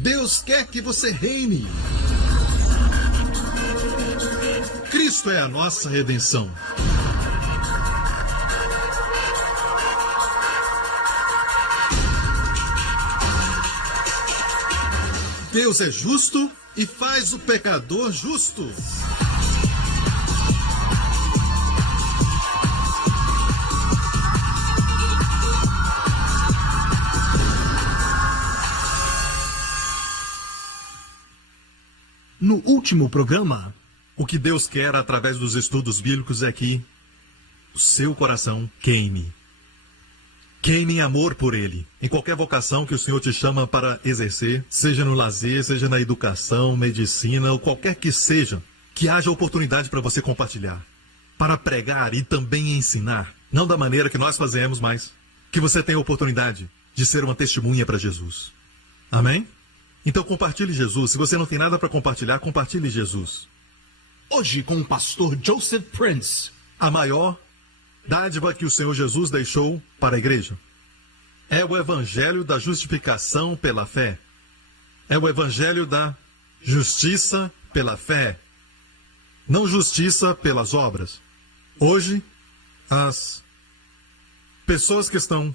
Deus quer que você reine. Cristo é a nossa redenção. Deus é justo e faz o pecador justo. No último programa, O que Deus quer através dos estudos bíblicos é que o seu coração queime. Queime em amor por Ele. Em qualquer vocação que o Senhor te chama para exercer, seja no lazer, seja na educação, medicina, ou qualquer que seja, que haja oportunidade para você compartilhar, para pregar e também ensinar. Não da maneira que nós fazemos, mas que você tenha a oportunidade de ser uma testemunha para Jesus. Amém? Então compartilhe Jesus. Se você não tem nada para compartilhar, compartilhe Jesus. hoje com o pastor Joseph Prince. A maior dádiva que o Senhor Jesus deixou para a igreja é o evangelho da justificação pela fé. É o evangelho da justiça pela fé. Não justiça pelas obras. Hoje, as pessoas que estão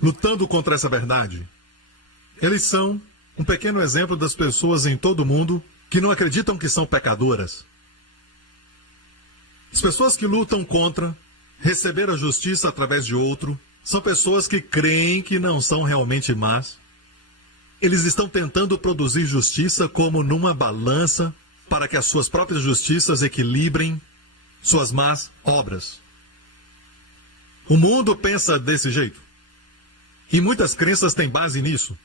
lutando contra essa verdade, eles são um pequeno exemplo das pessoas em todo o mundo que não acreditam que são pecadoras. As pessoas que lutam contra receber a justiça através de outro são pessoas que creem que não são realmente más. Eles estão tentando produzir justiça como numa balança para que as suas próprias justiças equilibrem suas más obras. O mundo pensa desse jeito. E muitas crenças têm base nisso.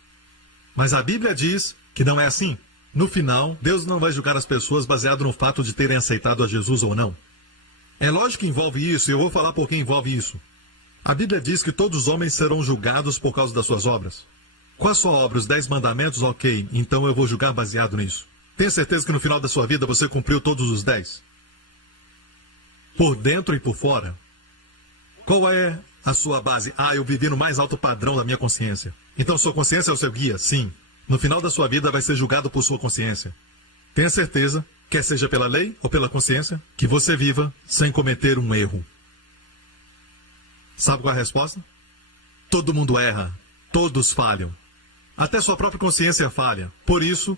Mas a Bíblia diz que não é assim. No final, Deus não vai julgar as pessoas baseado no fato de terem aceitado a Jesus ou não. É lógico que envolve isso, e eu vou falar por que envolve isso. A Bíblia diz que todos os homens serão julgados por causa das suas obras. Qual a sua obra? Os 10 mandamentos? Ok, então eu vou julgar baseado nisso. Tenha certeza que no final da sua vida você cumpriu todos os 10? Por dentro e por fora? Qual é a sua base? Eu vivi no mais alto padrão da minha consciência. Então sua consciência é o seu guia? Sim. No final da sua vida vai ser julgado por sua consciência. Tenha certeza, quer seja pela lei ou pela consciência, que você viva sem cometer um erro. Sabe qual é a resposta? Todo mundo erra. Todos falham. Até sua própria consciência falha. Por isso,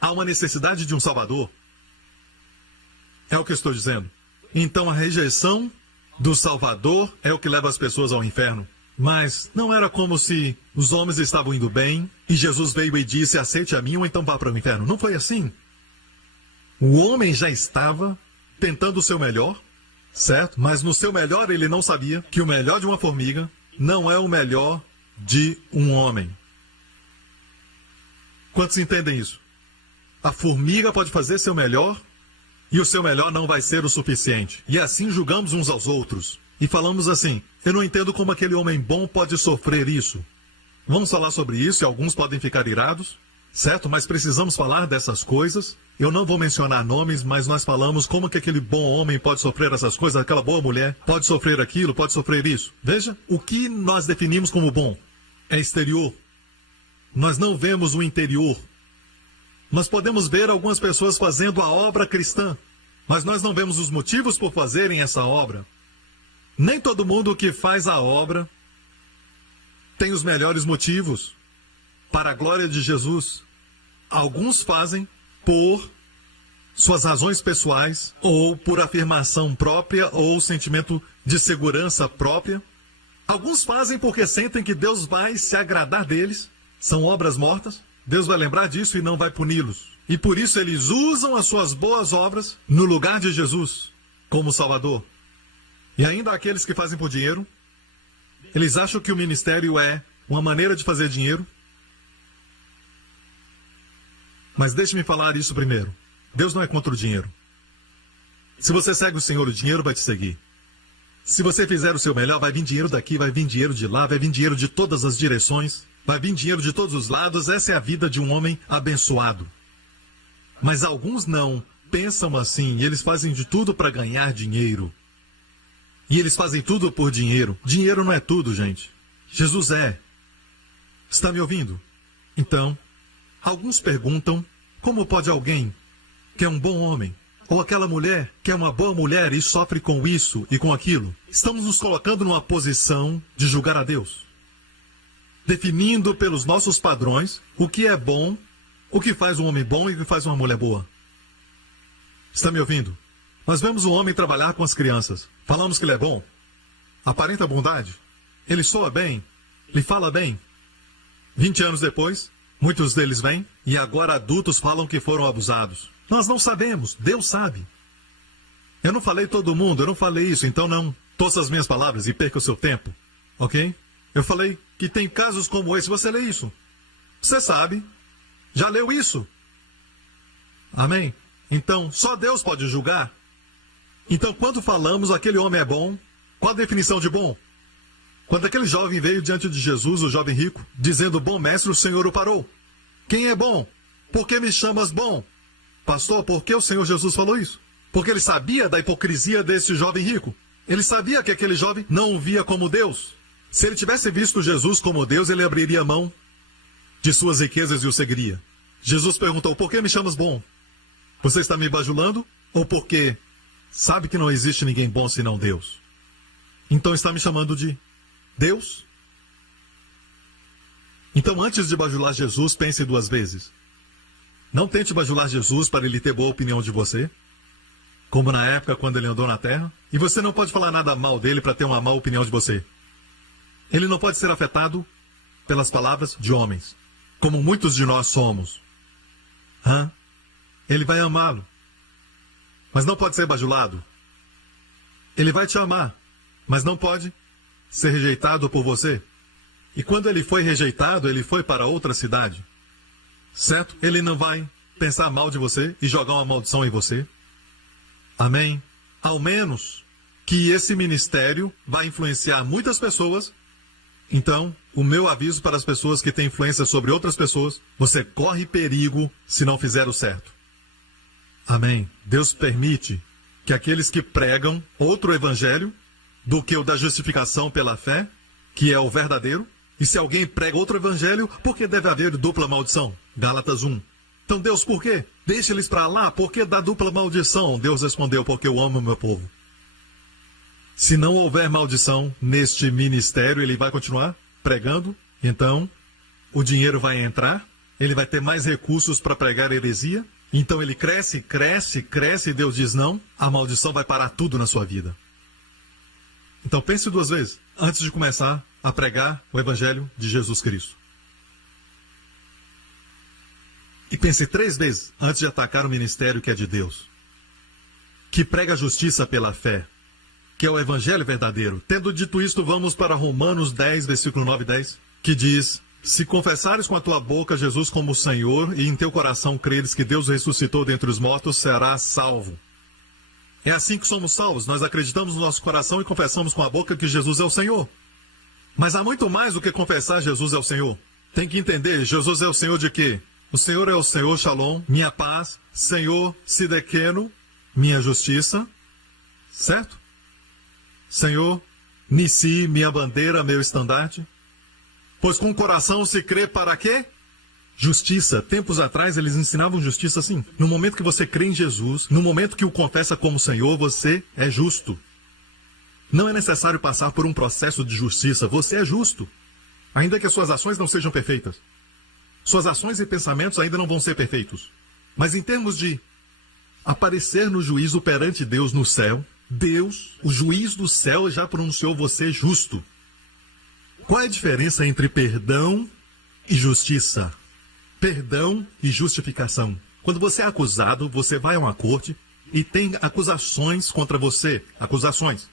há uma necessidade de um Salvador. É o que eu estou dizendo. Então a rejeição do Salvador é o que leva as pessoas ao inferno. Mas não era como se os homens estavam indo bem e Jesus veio e disse: aceite a mim ou então vá para o inferno. Não foi assim. O homem já estava tentando o seu melhor, certo? Mas no seu melhor ele não sabia que o melhor de uma formiga não é o melhor de um homem. Quantos entendem isso? A formiga pode fazer seu melhor e o seu melhor não vai ser o suficiente. E assim julgamos uns aos outros. E falamos assim: eu não entendo como aquele homem bom pode sofrer isso. Vamos falar sobre isso e alguns podem ficar irados, certo? Mas precisamos falar dessas coisas. Eu não vou mencionar nomes, mas nós falamos como que aquele bom homem pode sofrer essas coisas, aquela boa mulher pode sofrer aquilo, pode sofrer isso. Veja, o que nós definimos como bom é exterior. Nós não vemos o interior. Nós podemos ver algumas pessoas fazendo a obra cristã, mas nós não vemos os motivos por fazerem essa obra. Nem todo mundo que faz a obra tem os melhores motivos para a glória de Jesus. Alguns fazem por suas razões pessoais, ou por afirmação própria, ou sentimento de segurança própria. Alguns fazem porque sentem que Deus vai se agradar deles. São obras mortas. Deus vai lembrar disso e não vai puni-los. E por isso eles usam as suas boas obras no lugar de Jesus como Salvador. E ainda aqueles que fazem por dinheiro, eles acham que o ministério é uma maneira de fazer dinheiro. Mas deixe-me falar isso primeiro. Deus não é contra o dinheiro. Se você segue o Senhor, o dinheiro vai te seguir. Se você fizer o seu melhor, vai vir dinheiro daqui, vai vir dinheiro de lá, vai vir dinheiro de todas as direções, vai vir dinheiro de todos os lados. Essa é a vida de um homem abençoado. Mas alguns não pensam assim, e eles fazem de tudo para ganhar dinheiro. E eles fazem tudo por dinheiro. Dinheiro não é tudo, gente. Jesus é. Está me ouvindo? Então, Alguns perguntam, como pode alguém que é um bom homem, ou aquela mulher que é uma boa mulher e sofre com isso e com aquilo? Estamos nos colocando numa posição de julgar a Deus, definindo pelos nossos padrões o que é bom, o que faz um homem bom e o que faz uma mulher boa. Está me ouvindo? Nós vemos o homem trabalhar com as crianças. Falamos que ele é bom, aparenta bondade, ele soa bem, ele fala bem. 20 anos depois, muitos deles vêm e agora adultos falam que foram abusados. Nós não sabemos, Deus sabe. Eu não falei todo mundo, eu não falei isso, então não torça as minhas palavras e perca o seu tempo, ok? Eu falei que tem casos como esse, você lê isso. Você sabe, já leu isso. Amém? Então, só Deus pode julgar. Então, quando falamos aquele homem é bom, qual a definição de bom? Quando aquele jovem veio diante de Jesus, o jovem rico, dizendo, bom mestre, o Senhor o parou. Quem é bom? Por que me chamas bom? Pastor, por que o Senhor Jesus falou isso? Porque ele sabia da hipocrisia desse jovem rico. Ele sabia que aquele jovem não o via como Deus. Se ele tivesse visto Jesus como Deus, ele abriria mão de suas riquezas e o seguiria. Jesus perguntou, por que me chamas bom? Você está me bajulando? Ou porque sabe que não existe ninguém bom senão Deus? Então está me chamando de Deus? Então, antes de bajular Jesus, pense duas vezes. Não tente bajular Jesus para ele ter boa opinião de você, como na época quando ele andou na terra. E você não pode falar nada mal dele para ter uma má opinião de você. Ele não pode ser afetado pelas palavras de homens, como muitos de nós somos. Ele vai amá-lo, mas não pode ser bajulado. Ele vai te amar, mas não pode ser rejeitado por você. E quando ele foi rejeitado, ele foi para outra cidade. Certo? Ele não vai pensar mal de você e jogar uma maldição em você. Amém? Ao menos que esse ministério vai influenciar muitas pessoas. Então, o meu aviso para as pessoas que têm influência sobre outras pessoas, você corre perigo se não fizer o certo. Amém? Deus permite que aqueles que pregam outro evangelho do que o da justificação pela fé, que é o verdadeiro, e se alguém prega outro evangelho, por que deve haver dupla maldição? Gálatas 1. Então Deus, por quê? Deixa eles para lá, por que dá dupla maldição? Deus respondeu, porque eu amo o meu povo. Se não houver maldição neste ministério, ele vai continuar pregando, então o dinheiro vai entrar, ele vai ter mais recursos para pregar heresia, então ele cresce, cresce, cresce, e Deus diz não, a maldição vai parar tudo na sua vida. Então pense duas vezes, antes de começar a pregar o Evangelho de Jesus Cristo. E pense 3 vezes antes de atacar o ministério que é de Deus, que prega a justiça pela fé, que é o Evangelho verdadeiro. Tendo dito isto, vamos para Romanos 10, versículo 9 e 10, que diz, se confessares com a tua boca Jesus como Senhor e em teu coração creres que Deus ressuscitou dentre os mortos, serás salvo. É assim que somos salvos, nós acreditamos no nosso coração e confessamos com a boca que Jesus é o Senhor. Mas há muito mais do que confessar Jesus é o Senhor. Tem que entender, Jesus é o Senhor de quê? O Senhor é o Senhor Shalom, minha paz, Senhor Sidequeno, minha justiça, certo? Senhor Nissi, minha bandeira, meu estandarte. Pois com o coração se crê para quê? Justiça. Tempos atrás eles ensinavam justiça assim. No momento que você crê em Jesus, no momento que o confessa como Senhor, você é justo. Não é necessário passar por um processo de justiça, você é justo. Ainda que as suas ações não sejam perfeitas. Suas ações e pensamentos ainda não vão ser perfeitos. Mas em termos de aparecer no juízo perante Deus no céu, Deus, o juiz do céu, já pronunciou você justo. Qual é a diferença entre perdão e justiça? Perdão e justificação. Quando você é acusado, você vai a uma corte e tem acusações contra você. Acusações.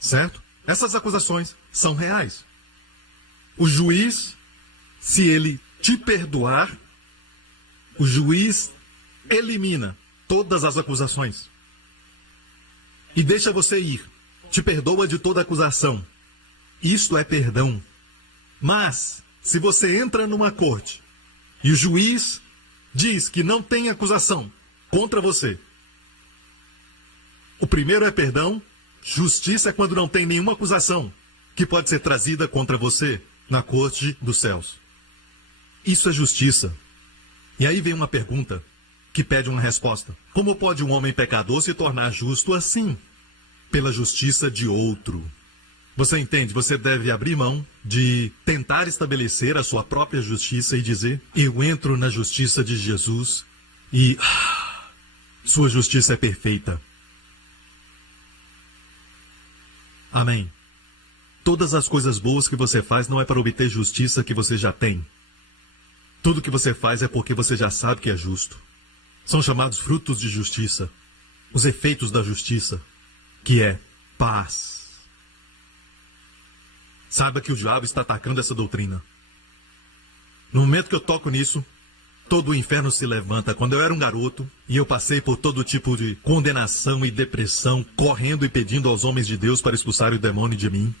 Certo? Essas acusações são reais. O juiz, se ele te perdoar, o juiz elimina todas as acusações e deixa você ir. Te perdoa de toda acusação. Isto é perdão. Mas, se você entra numa corte e o juiz diz que não tem acusação contra você, o primeiro é perdão. Justiça é quando não tem nenhuma acusação que pode ser trazida contra você na corte dos céus. Isso é justiça. E aí vem uma pergunta que pede uma resposta. Como pode um homem pecador se tornar justo assim? Pela justiça de outro. Você entende? Você deve abrir mão de tentar estabelecer a sua própria justiça e dizer: eu entro na justiça de Jesus e sua justiça é perfeita. Amém. Todas as coisas boas que você faz não é para obter justiça que você já tem. Tudo que você faz é porque você já sabe que é justo. São chamados frutos de justiça, os efeitos da justiça, que é paz. Saiba que o diabo está atacando essa doutrina. No momento que eu toco nisso, todo o inferno se levanta. Quando eu era um garoto, e eu passei por todo tipo de condenação e depressão, correndo e pedindo aos homens de Deus para expulsarem o demônio de mim.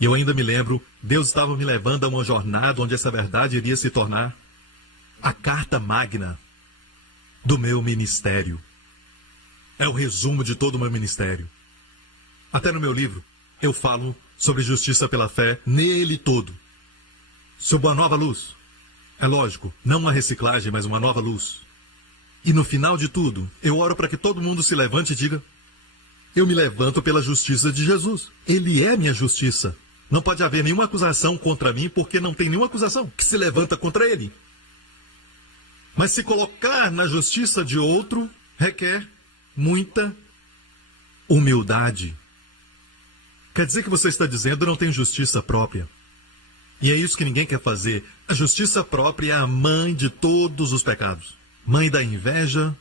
E eu ainda me lembro, Deus estava me levando a uma jornada onde essa verdade iria se tornar a carta magna do meu ministério. É o resumo de todo o meu ministério. Até no meu livro, eu falo sobre justiça pela fé nele todo. Sob uma nova luz. É lógico, não uma reciclagem, mas uma nova luz. E no final de tudo, eu oro para que todo mundo se levante e diga: eu me levanto pela justiça de Jesus. Ele é minha justiça. Não pode haver nenhuma acusação contra mim, porque não tem nenhuma acusação que se levanta contra ele. Mas se colocar na justiça de outro requer muita humildade. Quer dizer que você está dizendo: eu não tenho justiça própria. E é isso que ninguém quer fazer. A justiça própria é a mãe de todos os pecados. Mãe da inveja,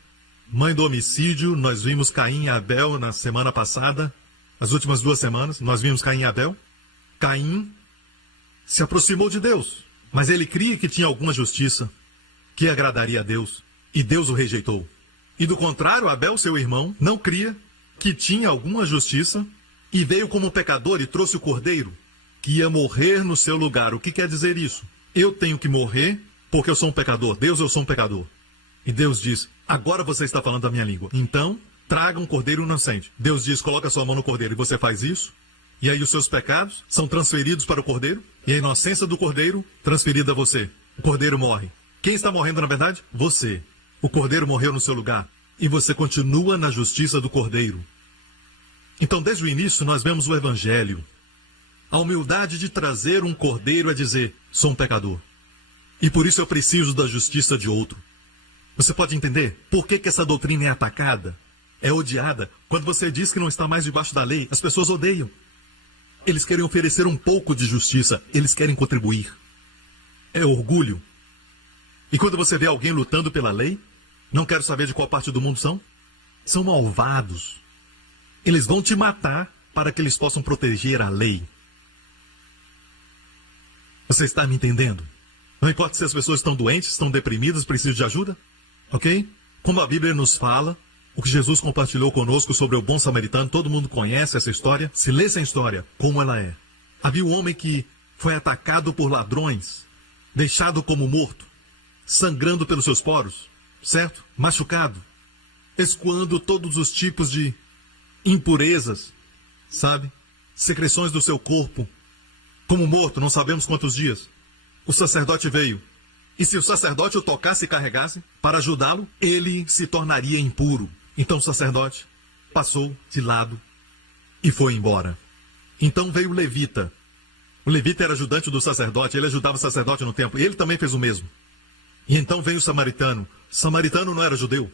mãe do homicídio. Nós vimos Caim e Abel na semana passada. As últimas 2 semanas, nós vimos Caim e Abel. Caim se aproximou de Deus, mas ele cria que tinha alguma justiça que agradaria a Deus, e Deus o rejeitou. E do contrário, Abel, seu irmão, não cria que tinha alguma justiça e veio como pecador e trouxe o cordeiro que ia morrer no seu lugar. O que quer dizer isso? Eu tenho que morrer porque eu sou um pecador. Deus, eu sou um pecador. E Deus diz: agora você está falando a minha língua. Então, traga um cordeiro inocente. Deus diz: coloca sua mão no cordeiro. E você faz isso. E aí os seus pecados são transferidos para o cordeiro. E a inocência do cordeiro transferida a você. O cordeiro morre. Quem está morrendo na verdade? Você. O cordeiro morreu no seu lugar. E você continua na justiça do cordeiro. Então, desde o início, nós vemos o evangelho. A humildade de trazer um cordeiro é dizer: sou um pecador. E por isso eu preciso da justiça de outro. Você pode entender por que essa doutrina é atacada? É odiada. Quando você diz que não está mais debaixo da lei, as pessoas odeiam. Eles querem oferecer um pouco de justiça. Eles querem contribuir. É orgulho. E quando você vê alguém lutando pela lei, não quero saber de qual parte do mundo são. São malvados. Eles vão te matar para que eles possam proteger a lei. Você está me entendendo? Não importa se as pessoas estão doentes, estão deprimidas, precisam de ajuda. Ok? Como a Bíblia nos fala, o que Jesus compartilhou conosco sobre o bom samaritano, todo mundo conhece essa história. Se lê essa história, como ela é. Havia um homem que foi atacado por ladrões, deixado como morto, sangrando pelos seus poros, certo? Machucado, escoando todos os tipos de impurezas, sabe? Secreções do seu corpo, como morto, não sabemos quantos dias. O sacerdote veio. E se o sacerdote o tocasse e carregasse, para ajudá-lo, ele se tornaria impuro. Então o sacerdote passou de lado e foi embora. Então veio o levita. O levita era ajudante do sacerdote, ele ajudava o sacerdote no templo. E ele também fez o mesmo. E então veio o samaritano. O samaritano não era judeu.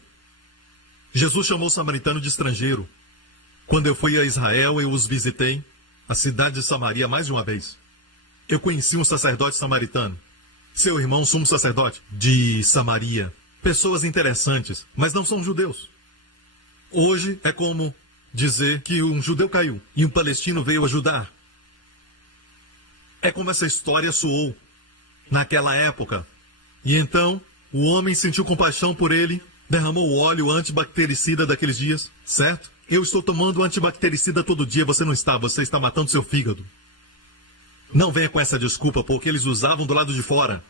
Jesus chamou o samaritano de estrangeiro. Quando eu fui a Israel, eu os visitei, a cidade de Samaria, mais de uma vez. Eu conheci um sacerdote samaritano. Seu irmão, sumo sacerdote de Samaria. Pessoas interessantes, mas não são judeus. Hoje é como dizer que um judeu caiu e um palestino veio ajudar. É como essa história soou naquela época. E então, o homem sentiu compaixão por ele, derramou o óleo antibactericida daqueles dias, certo? Eu estou tomando antibactericida todo dia, você não está, você está matando seu fígado. Não venha com essa desculpa, porque eles usavam do lado de fora,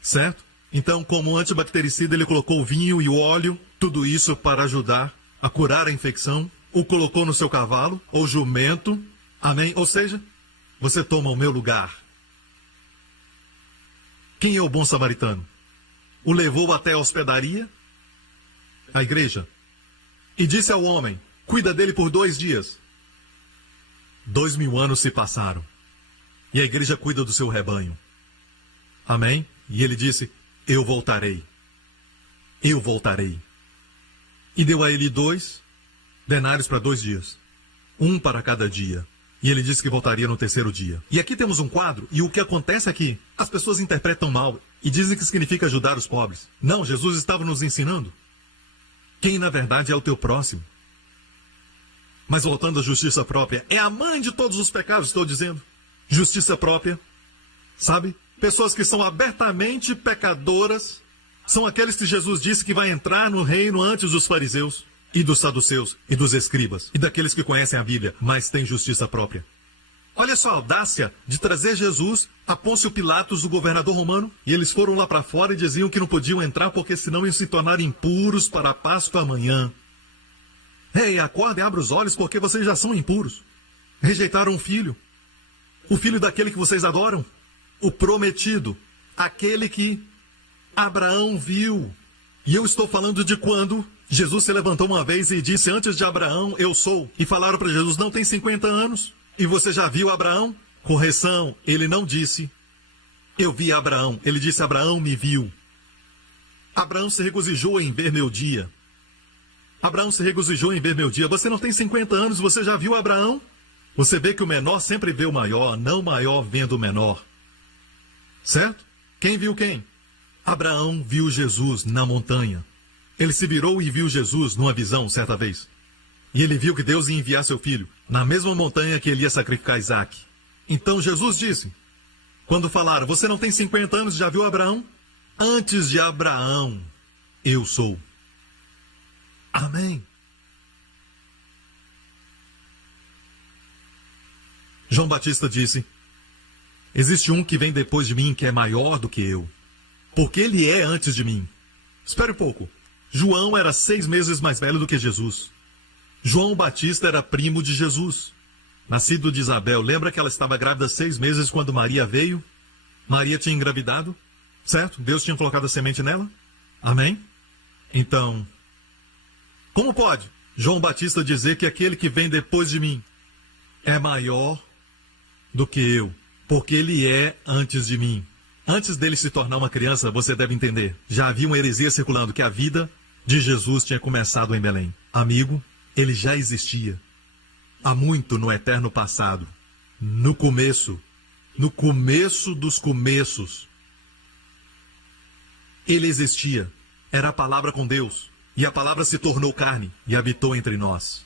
certo? Então, como antibactericida, ele colocou o vinho e o óleo, tudo isso para ajudar a curar a infecção, o colocou no seu cavalo, ou jumento, amém? Ou seja, você toma o meu lugar. Quem é o bom samaritano? o levou até a hospedaria, a igreja, e disse ao homem: cuida dele por 2 dias. 2000 anos se passaram. E a igreja cuida do seu rebanho. Amém? E ele disse: eu voltarei. Eu voltarei. E deu a ele 2 denários para 2 dias. 1 para cada dia. E ele disse que voltaria no 3º dia. E aqui temos um quadro, e o que acontece aqui? As pessoas interpretam mal e dizem que significa ajudar os pobres. Não, Jesus estava nos ensinando quem na verdade é o teu próximo. Mas voltando à justiça própria, é a mãe de todos os pecados, estou dizendo. Justiça própria, sabe? Pessoas que são abertamente pecadoras, são aqueles que Jesus disse que vai entrar no reino antes dos fariseus, e dos saduceus, e dos escribas, e daqueles que conhecem a Bíblia, mas têm justiça própria. Olha só a audácia de trazer Jesus a Pôncio Pilatos, o governador romano, e eles foram lá para fora e diziam que não podiam entrar porque senão iam se tornar impuros para a Páscoa amanhã. Ei, acordem, abra os olhos, porque vocês já são impuros. Rejeitaram um filho. O filho daquele que vocês adoram. O prometido. Aquele que Abraão viu. E eu estou falando de quando Jesus se levantou uma vez e disse: antes de Abraão, eu sou. E falaram para Jesus: não tem 50 anos. E você já viu Abraão? Correção, ele não disse: eu vi Abraão. Ele disse: Abraão me viu. Abraão se regozijou em ver meu dia. Abraão se regozijou em ver meu dia. Você não tem 50 anos, você já viu Abraão? Você vê que o menor sempre vê o maior, não o maior vendo o menor. Certo? Quem viu quem? Abraão viu Jesus na montanha. Ele se virou e viu Jesus numa visão certa vez. E ele viu que Deus ia enviar seu filho na mesma montanha que ele ia sacrificar Isaac. Então Jesus disse, quando falaram: você não tem 50 anos, já viu Abraão? Antes de Abraão, eu sou. Amém. João Batista disse: existe um que vem depois de mim que é maior do que eu, porque ele é antes de mim. Espere um pouco. João era 6 meses mais velho do que Jesus. João Batista era primo de Jesus, nascido de Isabel. Lembra que ela estava grávida 6 meses quando Maria veio? Maria tinha engravidado, certo? Deus tinha colocado a semente nela. Amém? Então, como pode João Batista dizer que aquele que vem depois de mim é maior do que eu? Porque ele é antes de mim. Antes dele se tornar uma criança, você deve entender, já havia uma heresia circulando que a vida de Jesus tinha começado em Belém. Amigo, ele já existia há muito no eterno passado. No começo dos começos, ele existia. Era a palavra com Deus. E a palavra se tornou carne e habitou entre nós.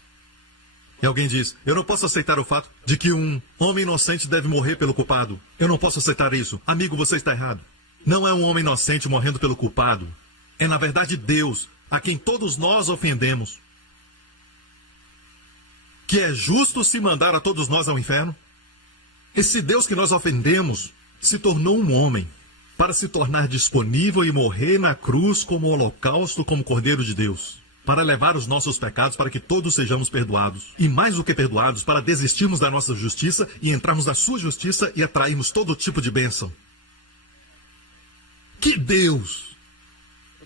E alguém diz: eu não posso aceitar o fato de que um homem inocente deve morrer pelo culpado. Eu não posso aceitar isso. Amigo, você está errado. Não é um homem inocente morrendo pelo culpado. É, na verdade, Deus, a quem todos nós ofendemos, que é justo se mandar a todos nós ao inferno. Esse Deus que nós ofendemos se tornou um homem para se tornar disponível e morrer na cruz como holocausto, como Cordeiro de Deus, para levar os nossos pecados, para que todos sejamos perdoados. E mais do que perdoados, para desistirmos da nossa justiça e entrarmos na sua justiça e atrairmos todo tipo de bênção. Que Deus,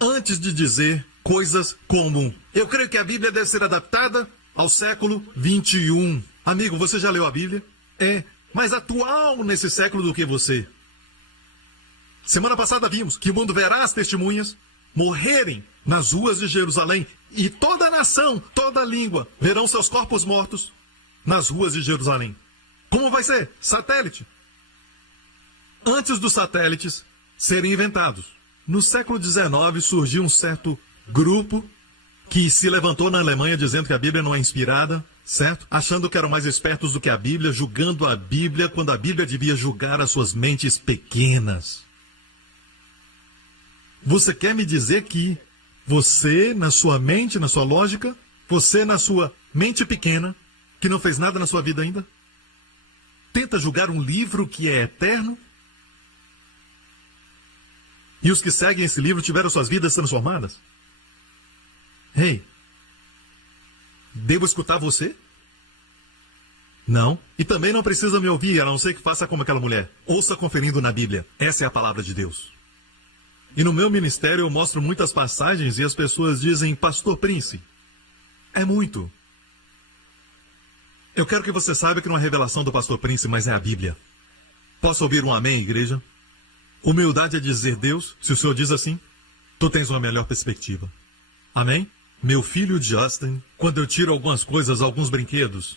antes de dizer coisas como: eu creio que a Bíblia deve ser adaptada ao século 21. Amigo, você já leu a Bíblia? É mais atual nesse século do que você. Semana passada vimos que o mundo verá as testemunhas morrerem nas ruas de Jerusalém, e toda a nação, toda a língua verão seus corpos mortos nas ruas de Jerusalém. Como vai ser? Satélite. Antes dos satélites serem inventados, no século XIX surgiu um certo grupo que se levantou na Alemanha dizendo que a Bíblia não é inspirada, certo? Achando que eram mais espertos do que a Bíblia, julgando a Bíblia quando a Bíblia devia julgar as suas mentes pequenas. Você quer me dizer que você, na sua mente, na sua lógica, você, na sua mente pequena, que não fez nada na sua vida ainda, tenta julgar um livro que é eterno? E os que seguem esse livro tiveram suas vidas transformadas? Ei, devo escutar você? Não. E também não precisa me ouvir, a não ser que faça como aquela mulher. Ouça conferindo na Bíblia. Essa é a palavra de Deus. E no meu ministério eu mostro muitas passagens e as pessoas dizem, Pastor Prince, é muito. Eu quero que você saiba que não é revelação do Pastor Prince, mas é a Bíblia. Posso ouvir um amém, igreja? Humildade é dizer, Deus, se o Senhor diz assim, tu tens uma melhor perspectiva. Amém? Meu filho Justin, quando eu tiro algumas coisas, alguns brinquedos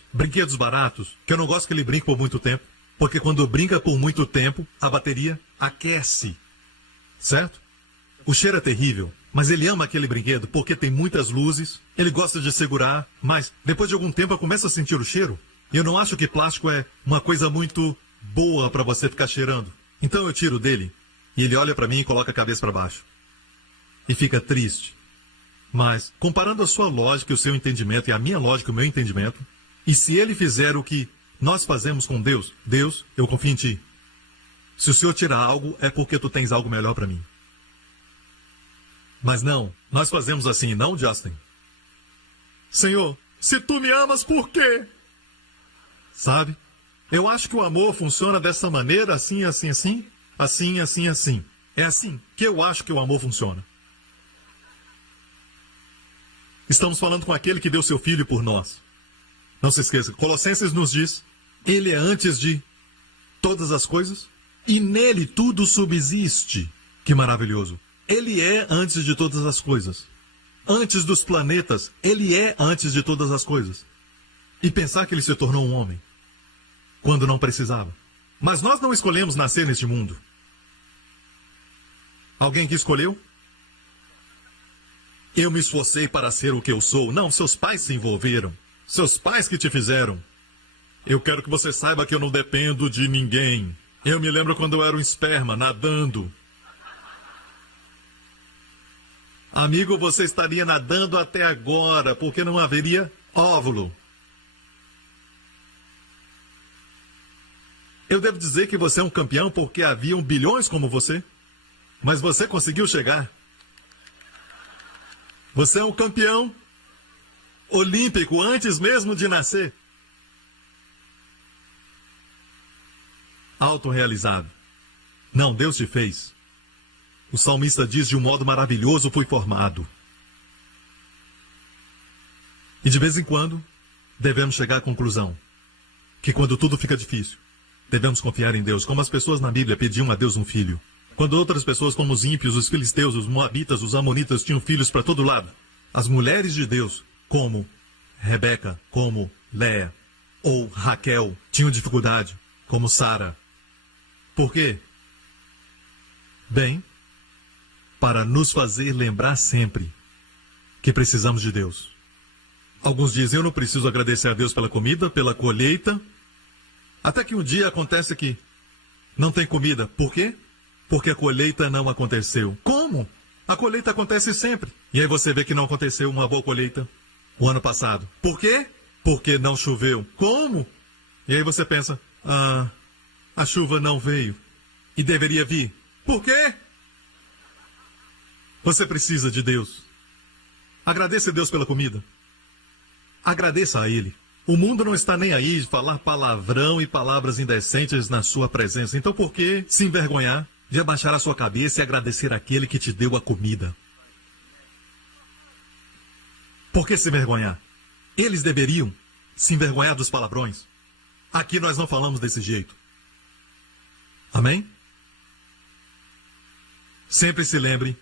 baratos, que eu não gosto que ele brinque por muito tempo, porque quando brinca por muito tempo, a bateria aquece. Certo? O cheiro é terrível, mas ele ama aquele brinquedo porque tem muitas luzes, ele gosta de segurar, mas depois de algum tempo eu começo a sentir o cheiro. E eu não acho que plástico é uma coisa muito boa para você ficar cheirando. Então eu tiro dele e ele olha para mim e coloca a cabeça para baixo. E fica triste. Mas, comparando a sua lógica e o seu entendimento e a minha lógica e o meu entendimento, e se ele fizer o que nós fazemos com Deus, Deus, eu confio em ti. Se o Senhor tirar algo, é porque tu tens algo melhor para mim. Mas não, nós fazemos assim, não, Justin? Senhor, se tu me amas, por quê? Sabe? Eu acho que o amor funciona dessa maneira, assim, assim, assim, assim, assim, assim. É assim que eu acho que o amor funciona. Estamos falando com aquele que deu seu filho por nós. Não se esqueça, Colossenses nos diz, ele é antes de todas as coisas e nele tudo subsiste. Que maravilhoso. Ele é antes de todas as coisas. Antes dos planetas, ele é antes de todas as coisas. E pensar que ele se tornou um homem, quando não precisava. Mas nós não escolhemos nascer neste mundo. Alguém que escolheu? Eu me esforcei para ser o que eu sou. Não, seus pais se envolveram. Seus pais que te fizeram. Eu quero que você saiba que eu não dependo de ninguém. Eu me lembro quando eu era um esperma, nadando. Amigo, você estaria nadando até agora, porque não haveria óvulo. Eu devo dizer que você é um campeão porque haviam bilhões como você. Mas você conseguiu chegar. Você é um campeão olímpico antes mesmo de nascer. Autorrealizado. Não, Deus te fez. O salmista diz, de um modo maravilhoso fui formado. E de vez em quando, devemos chegar à conclusão que quando tudo fica difícil, devemos confiar em Deus, como as pessoas na Bíblia pediam a Deus um filho. Quando outras pessoas, como os ímpios, os filisteus, os moabitas, os amonitas, tinham filhos para todo lado, as mulheres de Deus, como Rebeca, como Léa, ou Raquel, tinham dificuldade, como Sara. Por quê? Bem, para nos fazer lembrar sempre que precisamos de Deus. Alguns dizem, eu não preciso agradecer a Deus pela comida, pela colheita, até que um dia acontece que não tem comida. Por quê? Porque a colheita não aconteceu. Como? A colheita acontece sempre. E aí você vê que não aconteceu uma boa colheita o ano passado. Por quê? Porque não choveu. Como? E aí você pensa, a chuva não veio. E deveria vir. Por quê? Você precisa de Deus. Agradeça a Deus pela comida. Agradeça a Ele. O mundo não está nem aí de falar palavrão e palavras indecentes na sua presença. Então por que se envergonhar de abaixar a sua cabeça e agradecer àquele que te deu a comida? Por que se envergonhar? Eles deveriam se envergonhar dos palavrões. Aqui nós não falamos desse jeito. Amém? Sempre se lembre,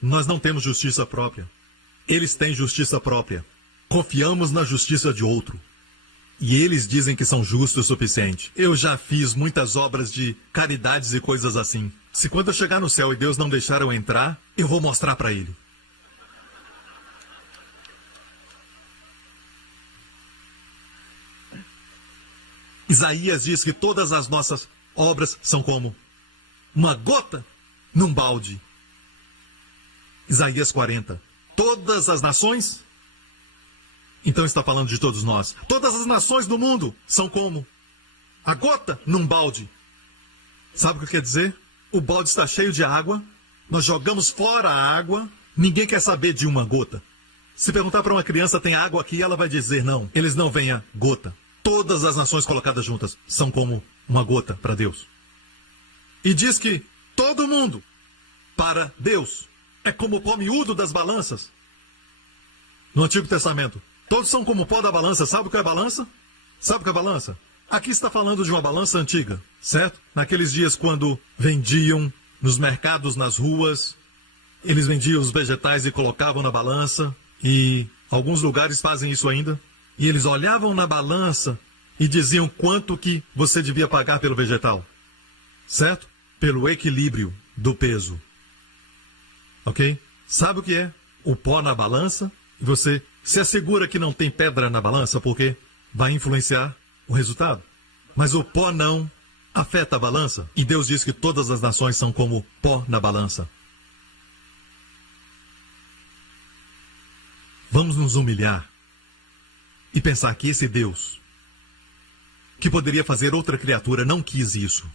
nós não temos justiça própria. Eles têm justiça própria. Confiamos na justiça de outro. E eles dizem que são justos o suficiente. Eu já fiz muitas obras de caridades e coisas assim. Se quando eu chegar no céu e Deus não deixar eu entrar, eu vou mostrar para Ele. Isaías diz que todas as nossas obras são como uma gota num balde. Isaías 40. Todas as nações... Então está falando de todos nós. Todas as nações do mundo são como a gota num balde. Sabe o que quer dizer? O balde está cheio de água, nós jogamos fora a água, ninguém quer saber de uma gota. Se perguntar para uma criança, tem água aqui, ela vai dizer não. Eles não veem a gota. Todas as nações colocadas juntas são como uma gota para Deus. E diz que todo mundo para Deus. É como o pó miúdo das balanças. No Antigo Testamento, todos são como o pó da balança. Sabe o que é balança? Sabe o que é balança? Aqui está falando de uma balança antiga, certo? Naqueles dias quando vendiam nos mercados, nas ruas, eles vendiam os vegetais e colocavam na balança. E alguns lugares fazem isso ainda. E eles olhavam na balança e diziam quanto que você devia pagar pelo vegetal. Certo? Pelo equilíbrio do peso. Ok? Sabe o que é o pó na balança? E você se assegura que não tem pedra na balança, porque vai influenciar o resultado. Mas o pó não afeta a balança. E Deus diz que todas as nações são como pó na balança. Vamos nos humilhar e pensar que esse Deus, que poderia fazer outra criatura, não quis isso.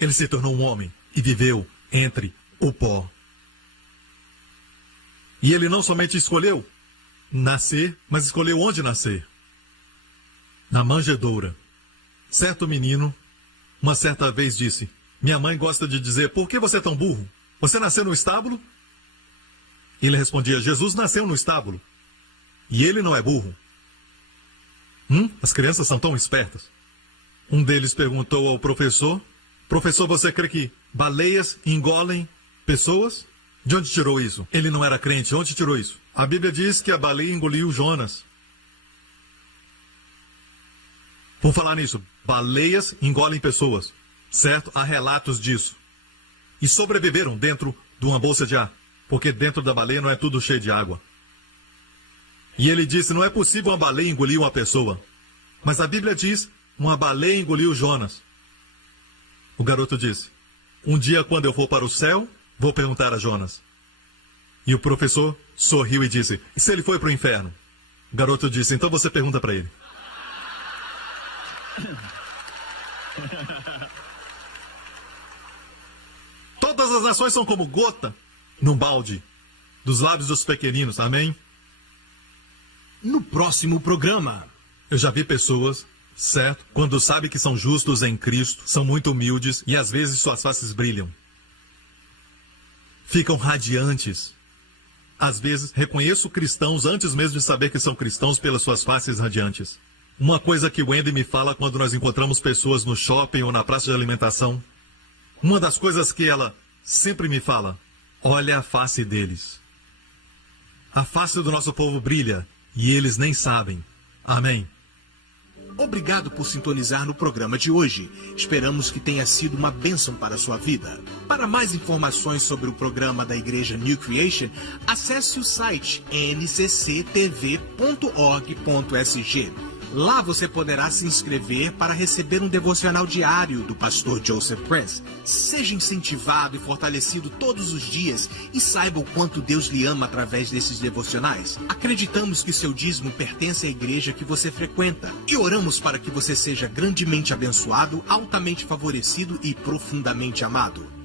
Ele se tornou um homem e viveu entre o pó. E ele não somente escolheu nascer, mas escolheu onde nascer. Na manjedoura. Certo menino, uma certa vez disse: minha mãe gosta de dizer, por que você é tão burro? Você nasceu no estábulo? Ele respondia, Jesus nasceu no estábulo. E ele não é burro. As crianças são tão espertas. Um deles perguntou ao professor, professor, você crê que baleias engolem pessoas? De onde tirou isso? Ele não era crente, onde tirou isso? A Bíblia diz que a baleia engoliu Jonas. Por falar nisso, baleias engolem pessoas, certo? Há relatos disso. E sobreviveram dentro de uma bolsa de ar, porque dentro da baleia não é tudo cheio de água. E ele disse, não é possível uma baleia engolir uma pessoa. Mas a Bíblia diz, uma baleia engoliu Jonas. O garoto disse, um dia quando eu for para o céu, vou perguntar a Jonas. E o professor sorriu e disse, e se ele foi para o inferno? O garoto disse, então você pergunta para ele. Todas as nações são como gota num balde dos lábios dos pequeninos, amém? No próximo programa. Eu já vi pessoas, certo? Quando sabem que são justos em Cristo, são muito humildes e às vezes suas faces brilham. Ficam radiantes. Às vezes reconheço cristãos antes mesmo de saber que são cristãos pelas suas faces radiantes. Uma coisa que o Wendy me fala quando nós encontramos pessoas no shopping ou na praça de alimentação. Uma das coisas que ela sempre me fala, olha a face deles. A face do nosso povo brilha e eles nem sabem. Amém. Obrigado por sintonizar no programa de hoje. Esperamos que tenha sido uma bênção para a sua vida. Para mais informações sobre o programa da Igreja New Creation, acesse o site ncctv.org.sg. Lá você poderá se inscrever para receber um devocional diário do pastor Joseph Prince. Seja incentivado e fortalecido todos os dias e saiba o quanto Deus lhe ama através desses devocionais. Acreditamos que seu dízimo pertence à igreja que você frequenta e oramos para que você seja grandemente abençoado, altamente favorecido e profundamente amado.